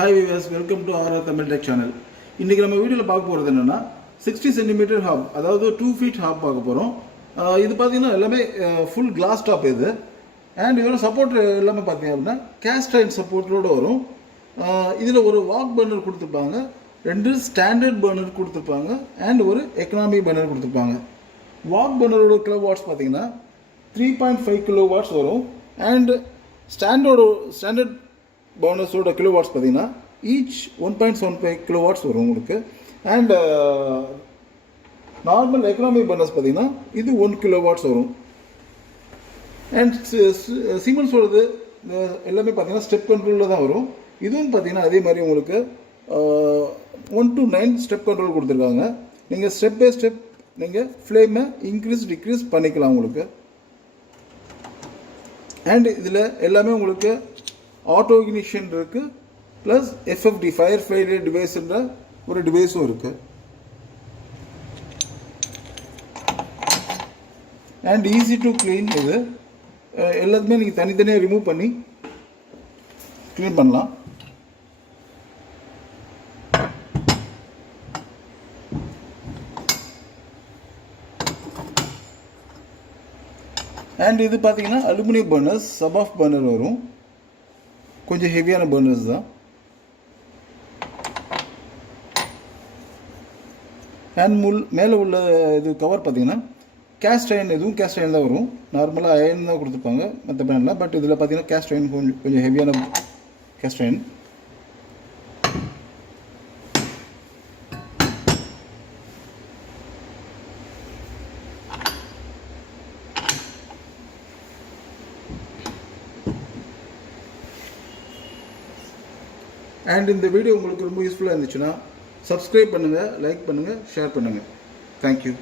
Hi viewers, welcome to our Tamil Tech channel. இன்னைக்கு நம்ம வீடியோல பார்க்க போறது என்னன்னா 60 cm hub, அதாவது 2 feet hub பார்க்க போறோம். இது பாத்தீங்கன்னா எல்லாமே full glass top இது. And இதோட சப்போர்ட் எல்லாமே பாத்தீங்க அப்படினா cast iron சப்போர்ட்டோட வரும். இதுல ஒரு வாக் பர்னர் கொடுத்திருப்பாங்க, ரெண்டு ஸ்டாண்டர்ட் பர்னர் கொடுத்திருப்பாங்க and ஒரு எக்கனாமி பர்னர் கொடுத்திருப்பாங்க. வாக் பர்னரோட கிலோவாட்ஸ் பாத்தீங்கன்னா 3.5 kilowatts வரும் and ஸ்டாண்டர்ட் பர்னர்ஸோட கிலோவாட்ஸ் பார்த்தீங்கன்னா ஈச் 1.75 kilowatts வரும் உங்களுக்கு. அண்ட் நார்மல் எக்கனாமிக் பர்னர்ஸ் பார்த்தீங்கன்னா இது 1 kilowatts வரும். அண்ட் சீமென்ஸோடது எல்லாமே பார்த்தீங்கன்னா ஸ்டெப் கண்ட்ரோலில் தான் வரும். இதுவும் பார்த்தீங்கன்னா அதே மாதிரி உங்களுக்கு 1 to 9 ஸ்டெப் கண்ட்ரோல் கொடுத்துருக்காங்க. நீங்கள் ஸ்டெப் பை ஸ்டெப் நீங்கள் ஃப்ளேமை இன்க்ரீஸ் டிக்ரீஸ் பண்ணிக்கலாம் உங்களுக்கு. அண்ட் இதில் எல்லாமே உங்களுக்கு ஆட்டோ இக்னிஷன் இருக்குது, ப்ளஸ் எஃப்எஃப்டி ஃபயர் ஃபெயிலியர் டிவைஸ்ன்ற ஒரு டிவைஸும் இருக்குது. And easy to clean. இது எல்லாத்துமே நீங்கள் தனித்தனியாக ரிமூவ் பண்ணி க்ளீன் பண்ணலாம். அண்ட் இது பார்த்தீங்கன்னா aluminium burners, sub of burner வரும், கொஞ்சம் ஹெவியான பர்னர்ஸ் தான். அண்ட் மேலே உள்ள இது கவர் பார்த்தீங்கன்னா கேஸ்ட் அயன், எதுவும் கேஸ்ட் அயன் தான் வரும். நார்மலாக அயன் தான் கொடுத்துருப்பாங்க மற்ற பேனில். பட் இதில் பார்த்தீங்கன்னா கேஸ்ட் அயன் கொஞ்சம் ஹெவியான கேஸ்ட் அயன். அண்ட் இந்த வீடியோ உங்களுக்கு ரொம்ப யூஸ்ஃபுல்லாக இருந்துச்சுன்னா சப்ஸ்கிரைப் பண்ணுங்கள், லைக் பண்ணுங்கள், ஷேர் பண்ணுங்கள். தேங்க்யூ.